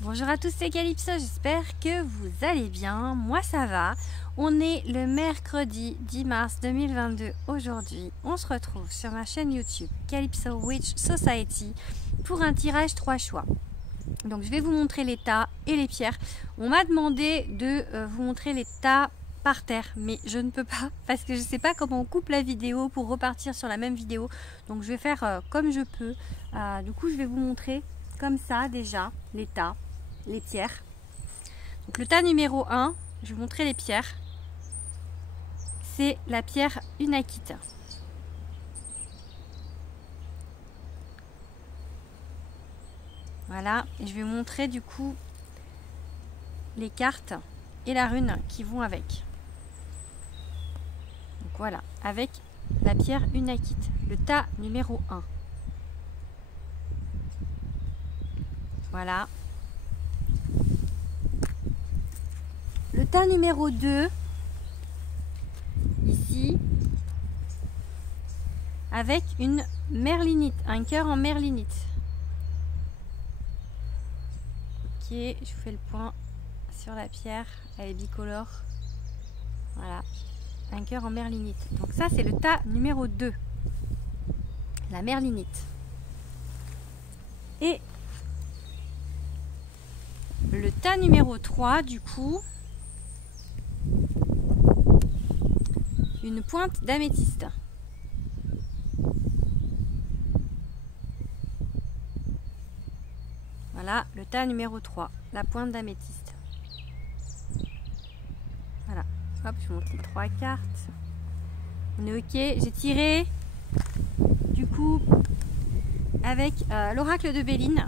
Bonjour à tous, c'est Calypso, j'espère que vous allez bien. Moi ça va. On est le mercredi 10 mars 2022 aujourd'hui. On se retrouve sur ma chaîne YouTube Calypso Witch Society pour un tirage 3 choix. Donc je vais vous montrer les tas et les pierres. On m'a demandé de vous montrer les tas par terre, mais je ne peux pas parce que je ne sais pas comment on coupe la vidéo pour repartir sur la même vidéo. Donc je vais faire comme je peux. Du coup je vais vous montrer comme ça déjà les tas, les pierres. Donc le tas numéro 1, je vais vous montrer les pierres. C'est la pierre Unakite. Voilà, et je vais vous montrer du coup les cartes et la rune qui vont avec. Donc voilà, avec la pierre Unakite, le tas numéro 1. Voilà. Le tas numéro 2, ici, avec une merlinite, un cœur en merlinite. Ok, je vous fais le point sur la pierre, elle est bicolore. Voilà, un cœur en merlinite. Donc ça c'est le tas numéro 2, la merlinite. Et le tas numéro 3 du coup, une pointe d'améthyste. Voilà, le tas numéro 3, la pointe d'améthyste. Voilà, hop, je vous montre les 3 cartes. On est ok, j'ai tiré du coup avec l'oracle de Béline,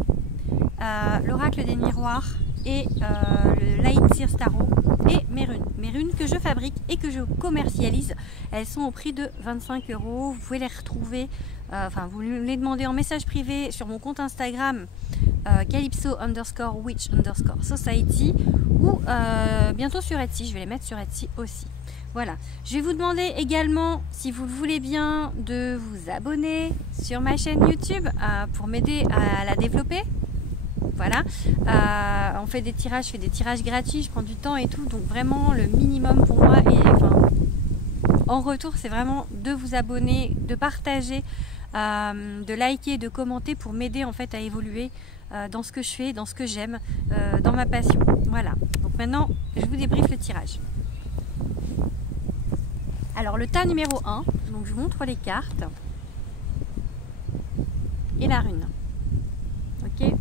l'oracle des miroirs et le Light Seer Tarot et mes runes. Mes runes que je fabrique et que je commercialise. Elles sont au prix de 25 €. Vous pouvez les retrouver, enfin vous les demandez en message privé sur mon compte Instagram Calypso_Witch_Society ou bientôt sur Etsy. Je vais les mettre sur Etsy aussi. Voilà, je vais vous demander également, si vous le voulez bien, de vous abonner sur ma chaîne YouTube pour m'aider à la développer. Voilà, on fait des tirages, je fais des tirages gratuits, je prends du temps et tout, donc vraiment le minimum pour moi, et enfin, en retour c'est vraiment de vous abonner, de partager, de liker, de commenter pour m'aider en fait à évoluer dans ce que je fais, dans ce que j'aime, dans ma passion. Voilà, donc maintenant je vous débriefe le tirage. Alors le tas numéro 1, donc je vous montre les cartes et la rune. Ok.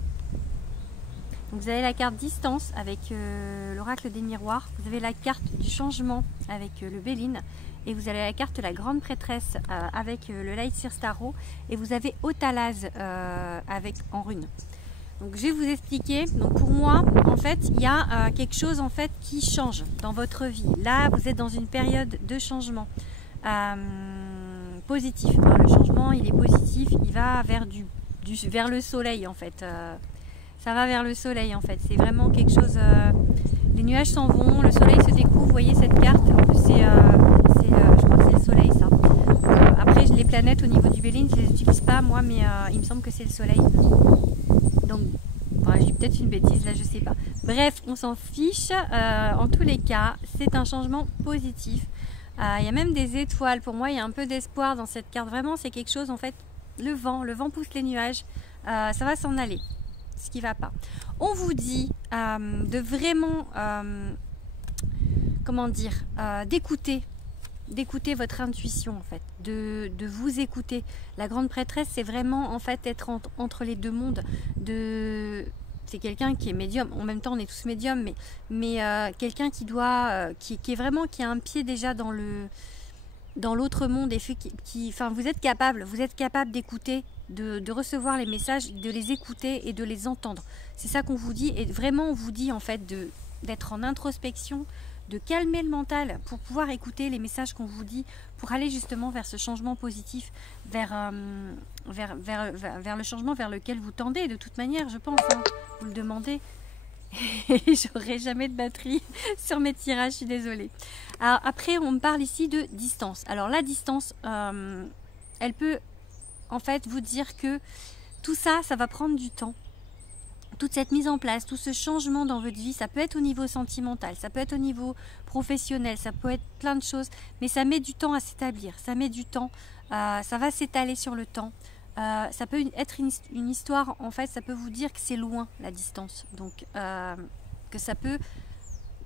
Donc vous avez la carte distance avec l'oracle des miroirs, vous avez la carte du changement avec le Béline, et vous avez la carte la grande prêtresse avec le Light Seer Tarot, et vous avez Otalaz avec en rune. Donc je vais vous expliquer. Donc pour moi en fait il y a quelque chose en fait qui change dans votre vie. Là vous êtes dans une période de changement positif. Enfin, le changement il est positif, il va vers vers le soleil en fait. Ça va vers le soleil en fait. C'est vraiment quelque chose. Les nuages s'en vont, le soleil se découvre. Vous voyez cette carte. En plus c'est je crois que c'est le soleil ça. Après les planètes au niveau du Béline je les utilise pas moi, mais il me semble que c'est le soleil. Donc, enfin, j'ai peut-être une bêtise, là, je sais pas. Bref, on s'en fiche. En tous les cas, c'est un changement positif. Il y a même des étoiles. Pour moi, il y a un peu d'espoir dans cette carte. Vraiment, c'est quelque chose, en fait, le vent pousse les nuages. Ça va s'en aller, ce qui va pas. On vous dit de vraiment, comment dire, d'écouter votre intuition en fait, de vous écouter. La grande prêtresse c'est vraiment en fait être entre les deux mondes, c'est quelqu'un qui est médium, en même temps on est tous médiums, mais quelqu'un qui doit qui est vraiment, qui a un pied déjà dans l'autre monde, et enfin vous êtes capable d'écouter, de recevoir les messages, de les écouter et de les entendre. C'est ça qu'on vous dit, et vraiment on vous dit en fait d'être en introspection, de calmer le mental pour pouvoir écouter les messages qu'on vous dit, pour aller justement vers ce changement positif, vers le changement vers lequel vous tendez de toute manière, je pense, hein. Vous le demandez. Et j'aurai jamais de batterie sur mes tirages, je suis désolée. Alors après on me parle ici de distance. Alors la distance, elle peut en fait vous dire que tout ça, ça va prendre du temps. toute cette mise en place, tout ce changement dans votre vie, ça peut être au niveau sentimental, ça peut être au niveau professionnel, ça peut être plein de choses, mais ça met du temps à s'établir, ça met du temps, ça va s'étaler sur le temps. Ça peut être une histoire, en fait, ça peut vous dire que c'est loin la distance, donc que ça peut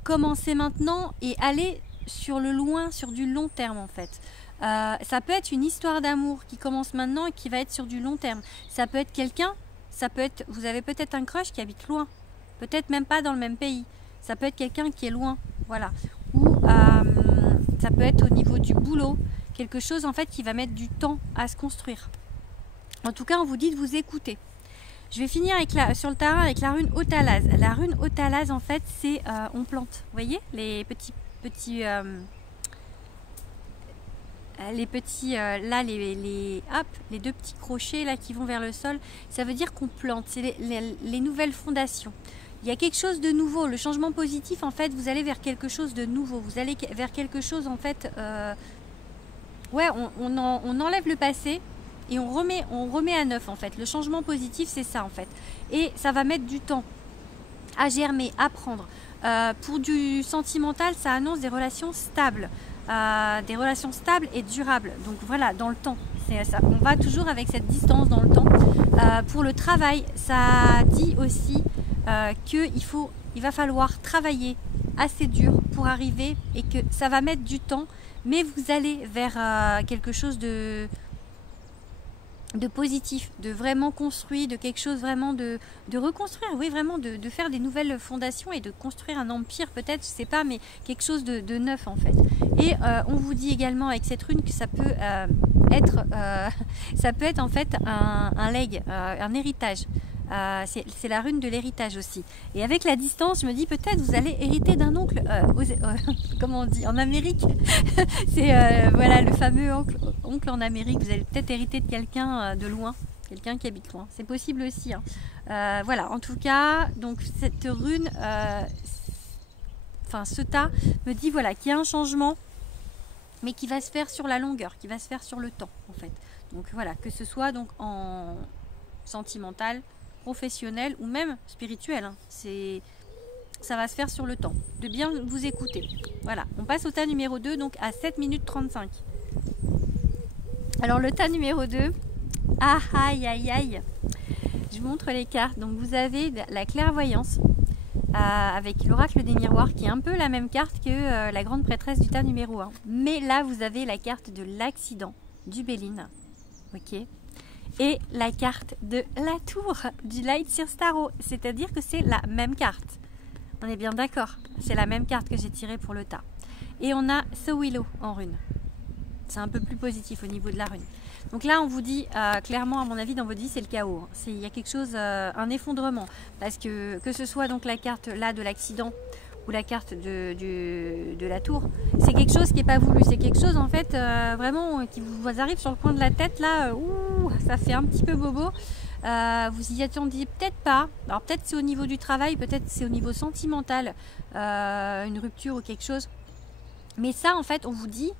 commencer maintenant et aller sur le loin, sur du long terme en fait. Ça peut être une histoire d'amour qui commence maintenant et qui va être sur du long terme. Ça peut être quelqu'un, ça peut être, vous avez peut-être un crush qui habite loin, peut-être même pas dans le même pays. Ça peut être quelqu'un qui est loin, voilà. Ou ça peut être au niveau du boulot, quelque chose en fait qui va mettre du temps à se construire. En tout cas, on vous dit de vous écouter. Je vais finir avec sur le terrain avec la rune Otalaz. La rune Otalaz, en fait, c'est on plante. Vous voyez les petits là, les deux petits crochets là qui vont vers le sol. Ça veut dire qu'on plante. C'est les nouvelles fondations. Il y a quelque chose de nouveau. Le changement positif, en fait, vous allez vers quelque chose de nouveau. Vous allez vers quelque chose, en fait. Ouais, on enlève le passé. Et on remet à neuf en fait. Le changement positif, c'est ça en fait. Et ça va mettre du temps à germer, à prendre. Pour du sentimental, ça annonce des relations stables. Des relations stables et durables. Donc voilà, dans le temps. Ça. On va toujours avec cette distance dans le temps. Pour le travail, ça dit aussi qu'il va falloir travailler assez dur pour arriver et que ça va mettre du temps. Mais vous allez vers quelque chose de positif, de vraiment construire, de quelque chose vraiment de reconstruire, oui vraiment de faire des nouvelles fondations et de construire un empire peut-être, je sais pas, mais quelque chose de neuf en fait. Et on vous dit également avec cette rune que ça peut être en fait un legs, un héritage. C'est la rune de l'héritage aussi. Et avec la distance, je me dis peut-être vous allez hériter d'un oncle, comment on dit, en Amérique. C'est voilà le fameux oncle en Amérique. Vous allez peut-être hériter de quelqu'un de loin, quelqu'un qui habite loin. C'est possible aussi. Hein. Voilà, en tout cas, donc cette rune, ce tas me dit voilà qu'il y a un changement, mais qui va se faire sur la longueur, qui va se faire sur le temps en fait. Donc voilà, que ce soit donc en sentimental, professionnel ou même spirituel, hein. Ça va se faire sur le temps, de bien vous écouter. Voilà, on passe au tas numéro 2, donc à 7 minutes 35. Alors le tas numéro 2, aïe aïe aïe, je vous montre les cartes. Donc vous avez la clairvoyance avec l'oracle des miroirs qui est un peu la même carte que la grande prêtresse du tas numéro 1. Mais là vous avez la carte de l'accident du Béline, ok, et la carte de la tour du Lightseers Tarot, c'est-à-dire que c'est la même carte. On est bien d'accord, c'est la même carte que j'ai tirée pour le tas. Et on a ce Willow en rune. C'est un peu plus positif au niveau de la rune. Donc là, on vous dit clairement, à mon avis, dans votre vie, c'est le chaos. Il y a quelque chose, un effondrement. Parce que ce soit donc la carte là de l'accident ou la carte de la tour, c'est quelque chose qui n'est pas voulu. C'est quelque chose, en fait, vraiment, qui vous arrive sur le coin de la tête, là, ouh, ça fait un petit peu bobo. Vous y attendiez peut-être pas. Alors peut-être c'est au niveau du travail, peut-être c'est au niveau sentimental, une rupture ou quelque chose. Mais ça, en fait, on vous dit,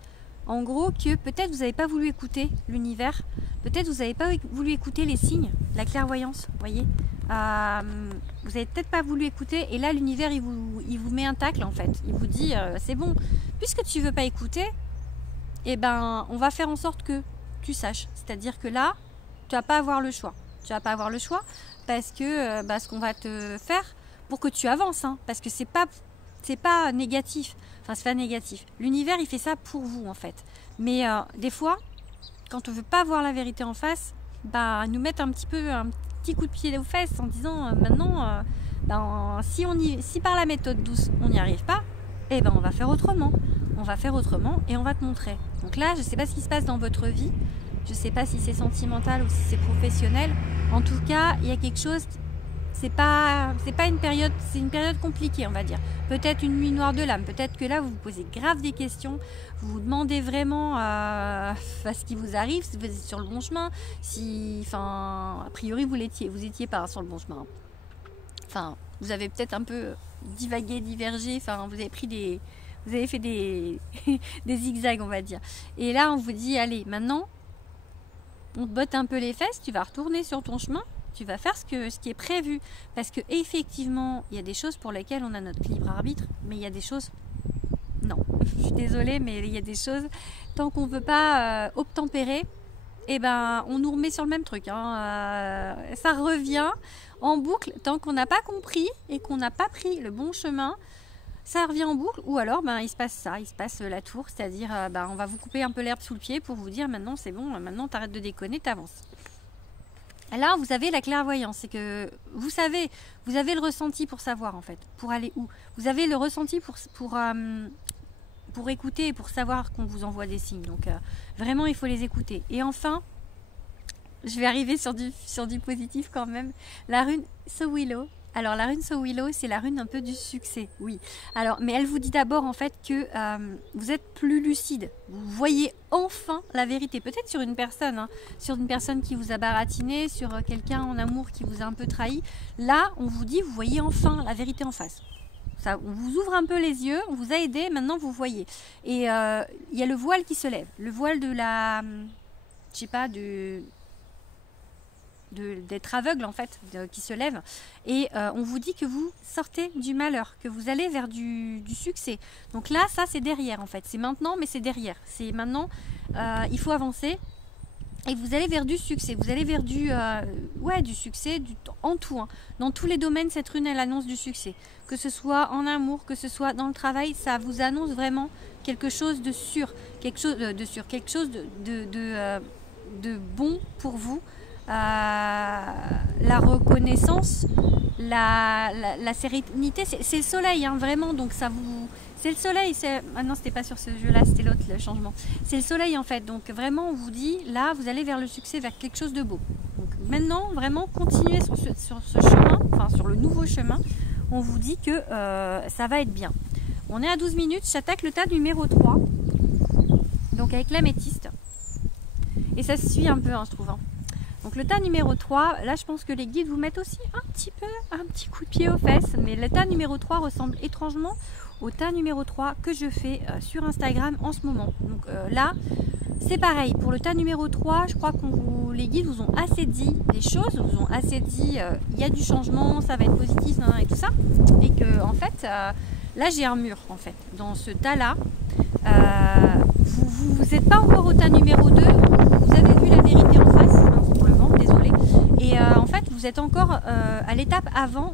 en gros, que peut-être vous n'avez pas voulu écouter l'univers, peut-être vous n'avez pas voulu écouter les signes, la clairvoyance, vous voyez. Vous n'avez peut-être pas voulu écouter, et là, l'univers, il vous met un tacle, en fait. Il vous dit, c'est bon, puisque tu ne veux pas écouter, eh ben, on va faire en sorte que tu saches. C'est-à-dire que là, tu vas pas avoir le choix. Tu vas pas avoir le choix parce que ce qu'on va te faire pour que tu avances, hein, parce que c'est pas négatif. Enfin, c'est pas négatif. L'univers, il fait ça pour vous, en fait. Mais des fois, quand on veut pas voir la vérité en face, nous mettre un petit coup de pied aux fesses en disant maintenant, si par la méthode douce, on n'y arrive pas, eh ben on va faire autrement. On va faire autrement et on va te montrer. Donc là, je sais pas ce qui se passe dans votre vie. Je ne sais pas si c'est sentimental ou si c'est professionnel. En tout cas, il y a quelque chose. C'est pas une période. C'est une période compliquée, on va dire. Peut-être une nuit noire de l'âme. Peut-être que là, vous vous posez grave des questions. Vous vous demandez vraiment ce qui vous arrive, si vous êtes sur le bon chemin. A priori, vous étiez pas sur le bon chemin. Enfin, vous avez peut-être un peu divagué, divergé. Enfin, vous avez fait des zigzags, on va dire. Et là, on vous dit, allez, maintenant. On te botte un peu les fesses, tu vas retourner sur ton chemin tu vas faire ce qui est prévu. Parce que effectivement, il y a des choses pour lesquelles on a notre libre arbitre, mais il y a des choses, non, je suis désolée, mais il y a des choses, tant qu'on ne veut pas obtempérer, eh ben, on nous remet sur le même truc. Hein. Ça revient en boucle tant qu'on n'a pas compris et qu'on n'a pas pris le bon chemin. Ça revient en boucle, ou alors il se passe ça, il se passe la tour, c'est-à-dire on va vous couper un peu l'herbe sous le pied pour vous dire maintenant c'est bon, maintenant t'arrêtes de déconner, t'avances. Là, vous avez la clairvoyance, c'est que vous savez, vous avez le ressenti pour savoir en fait, pour aller où. Vous avez le ressenti pour écouter et pour savoir qu'on vous envoie des signes. Donc vraiment, il faut les écouter. Et enfin, je vais arriver sur du positif quand même. La rune Sowilo. Alors la rune Sowilo, c'est la rune un peu du succès, oui. Alors, mais elle vous dit d'abord en fait que vous êtes plus lucide. Vous voyez enfin la vérité. Peut-être sur une personne, hein, sur une personne qui vous a baratiné, sur quelqu'un en amour qui vous a un peu trahi. Là, on vous dit, vous voyez enfin la vérité en face. Ça, on vous ouvre un peu les yeux, on vous a aidé, maintenant vous voyez. Et il y a le voile qui se lève, le voile de la, je sais pas, d'être aveugle en fait, qui se lève. Et on vous dit que vous sortez du malheur, que vous allez vers du succès. Donc là, ça c'est derrière en fait, c'est maintenant, mais c'est derrière. C'est maintenant, il faut avancer. Et vous allez vers du succès, vous allez vers du succès en tout. Hein. Dans tous les domaines, cette rune, elle annonce du succès. Que ce soit en amour, que ce soit dans le travail, ça vous annonce vraiment quelque chose de sûr, quelque chose de bon pour vous. La reconnaissance, la sérénité, c'est le soleil, hein, vraiment, donc ça vous... C'est le soleil, ah non, c'était pas sur ce jeu-là, c'était l'autre, le changement. C'est le soleil en fait, donc vraiment on vous dit, là vous allez vers le succès, vers quelque chose de beau. Donc maintenant, vraiment continuez sur ce chemin, enfin sur le nouveau chemin, on vous dit que ça va être bien. On est à 12 minutes, j'attaque le tas numéro 3, donc avec l'améthyste. Et ça se suit un peu, hein, je trouve. Hein. Donc le tas numéro 3, là je pense que les guides vous mettent aussi un petit coup de pied aux fesses, mais le tas numéro 3 ressemble étrangement au tas numéro 3 que je fais sur Instagram en ce moment. Donc là, c'est pareil, pour le tas numéro 3, je crois que les guides vous ont assez dit les choses, vous ont assez dit il y a du changement, ça va être positif, hein, et tout ça, et que en fait, là j'ai un mur en fait, dans ce tas-là, vous n'êtes pas encore au tas numéro 2, vous avez vu la vérité en face, hein, pour le vent, désolé, et en fait vous êtes encore à l'étape avant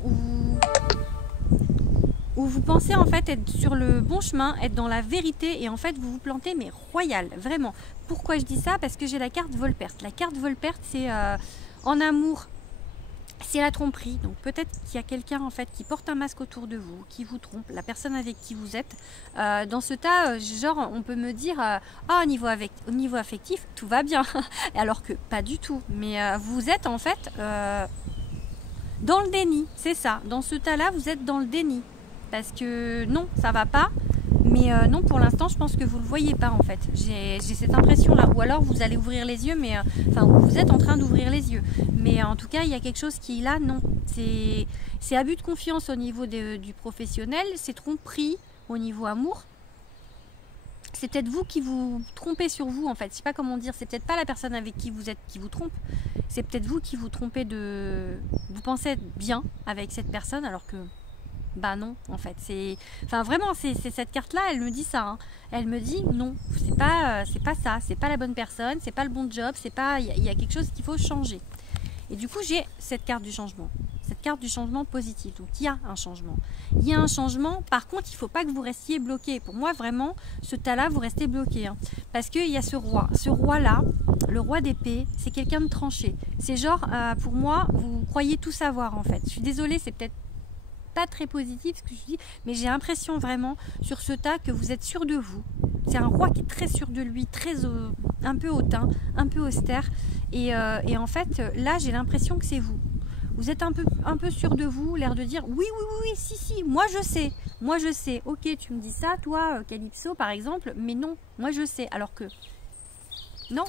où vous pensez en fait être sur le bon chemin, être dans la vérité, et en fait vous vous plantez, mais royal, vraiment. Pourquoi je dis ça? Parce que j'ai la carte vol-perte. La carte vol-perte, c'est en amour, c'est la tromperie. Donc peut-être qu'il y a quelqu'un en fait qui porte un masque autour de vous, qui vous trompe, la personne avec qui vous êtes. Dans ce tas, genre on peut me dire au niveau affectif, tout va bien, alors que pas du tout. Mais vous êtes en fait dans le déni, c'est ça. Dans ce tas-là, vous êtes dans le déni. Parce que non, ça va pas, mais non, pour l'instant je pense que vous le voyez pas en fait, j'ai cette impression là, ou alors vous allez ouvrir les yeux, mais vous êtes en train d'ouvrir les yeux, mais en tout cas il y a quelque chose qui là, non, c'est abus de confiance au niveau du professionnel, c'est tromperie au niveau amour. C'est peut-être vous qui vous trompez sur vous en fait, je sais pas comment dire, c'est peut-être pas la personne avec qui vous êtes qui vous trompe, c'est peut-être vous qui vous trompez vous pensez être bien avec cette personne alors que bah non, en fait, vraiment, c'est cette carte-là, elle me dit ça. Hein. Elle me dit non, c'est pas ça, c'est pas la bonne personne, c'est pas le bon job, c'est pas, il y a quelque chose qu'il faut changer. Et du coup, j'ai cette carte du changement, positive. Donc, il y a un changement. Il y a un changement. Par contre, il ne faut pas que vous restiez bloqué. Pour moi, vraiment, ce tas-là, vous restez bloqué, hein. Parce qu'il y a ce roi. Ce roi-là, le roi d'épée, c'est quelqu'un de tranché. C'est genre, pour moi, vous croyez tout savoir, en fait. Je suis désolée, c'est peut-être pas très positif ce que je dis, mais j'ai l'impression vraiment sur ce tas que vous êtes sûr de vous. C'est un roi qui est très sûr de lui, un peu hautain, un peu austère, et en fait là j'ai l'impression que c'est vous. Vous êtes un peu sûr de vous, l'air de dire oui, si, moi je sais, ok tu me dis ça toi Calypso par exemple, mais non, moi je sais, alors que non,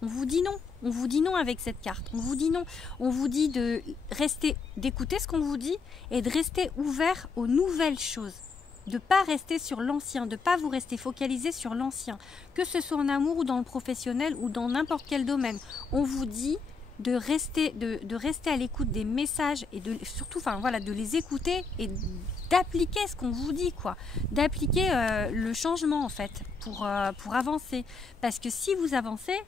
on vous dit non. On vous dit non avec cette carte. On vous dit non. On vous dit d'écouter ce qu'on vous dit et de rester ouvert aux nouvelles choses. De ne pas rester sur l'ancien, de ne pas vous rester focalisé sur l'ancien. Que ce soit en amour ou dans le professionnel ou dans n'importe quel domaine. On vous dit de rester à l'écoute des messages et surtout, enfin voilà, de les écouter et d'appliquer ce qu'on vous dit, quoi, d'appliquer le changement en fait pour avancer. Parce que si vous avancez,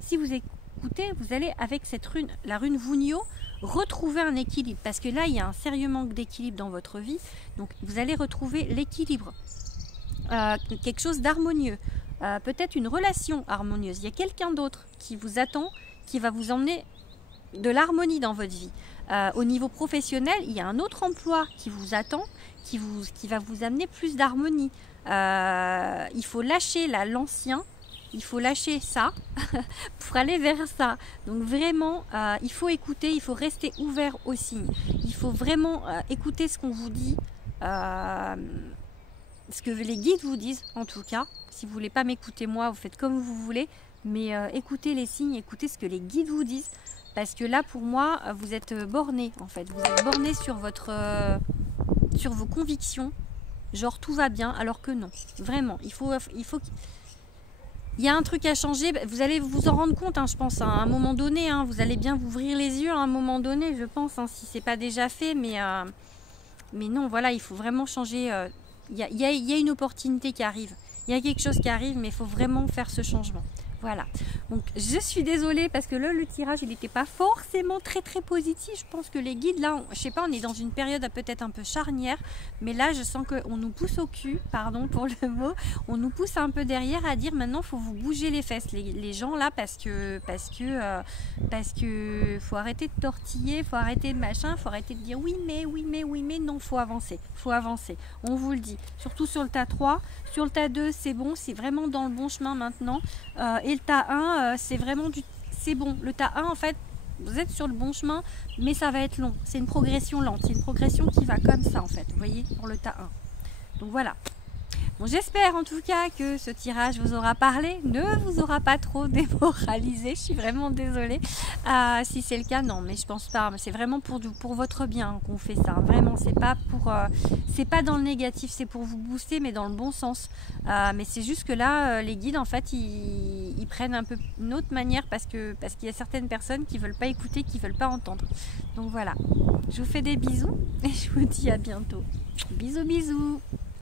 si vous écoutez, vous allez avec cette rune, la rune Wunyo, retrouver un équilibre. Parce que là, il y a un sérieux manque d'équilibre dans votre vie. Donc, vous allez retrouver l'équilibre. Quelque chose d'harmonieux. Peut-être une relation harmonieuse. Il y a quelqu'un d'autre qui vous attend, qui va vous emmener de l'harmonie dans votre vie. Au niveau professionnel, il y a un autre emploi qui vous attend, qui va vous amener plus d'harmonie. Il faut lâcher l'ancien. Il faut lâcher ça pour aller vers ça. Donc vraiment, il faut écouter, il faut rester ouvert aux signes. Il faut vraiment écouter ce qu'on vous dit, ce que les guides vous disent en tout cas. Si vous ne voulez pas m'écouter moi, vous faites comme vous voulez. Mais écoutez les signes, écoutez ce que les guides vous disent. Parce que là, pour moi, vous êtes borné en fait. Vous êtes borné sur vos convictions. Genre tout va bien, alors que non. Vraiment, il faut il y a un truc à changer, vous allez vous en rendre compte, hein, je pense, à un moment donné. Hein, vous allez bien vous ouvrir les yeux à un moment donné, je pense, hein, si ce n'est pas déjà fait. Mais non, voilà, il faut vraiment changer. Il y a une opportunité qui arrive. Il y a quelque chose qui arrive, mais il faut vraiment faire ce changement. Voilà. Donc, je suis désolée parce que là, le tirage, il n'était pas forcément très positif. Je pense que les guides, là, je sais pas, on est dans une période peut-être un peu charnière. Mais là, je sens qu'on nous pousse au cul, pardon pour le mot. On nous pousse un peu derrière à dire maintenant, il faut vous bouger les fesses, les gens là, parce que faut arrêter de tortiller, faut arrêter de machin, faut arrêter de dire oui, mais, non, faut avancer. Faut avancer. On vous le dit. Surtout sur le tas 3. Sur le tas 2, c'est bon, c'est vraiment dans le bon chemin maintenant. Et le tas 1, c'est vraiment c'est bon. Le tas 1, en fait, vous êtes sur le bon chemin, mais ça va être long. C'est une progression lente. C'est une progression qui va comme ça, en fait. Vous voyez, pour le tas 1. Donc voilà. Bon, j'espère en tout cas que ce tirage vous aura parlé, ne vous aura pas trop démoralisé. Je suis vraiment désolée. Si c'est le cas, non, mais je pense pas. C'est vraiment pour votre bien qu'on fait ça. Vraiment, c'est pas dans le négatif, c'est pour vous booster, mais dans le bon sens. Mais c'est juste que là, les guides, en fait, ils prennent un peu une autre manière parce qu'il y a certaines personnes qui veulent pas écouter, qui veulent pas entendre. Donc voilà. Je vous fais des bisous et je vous dis à bientôt. Bisous, bisous.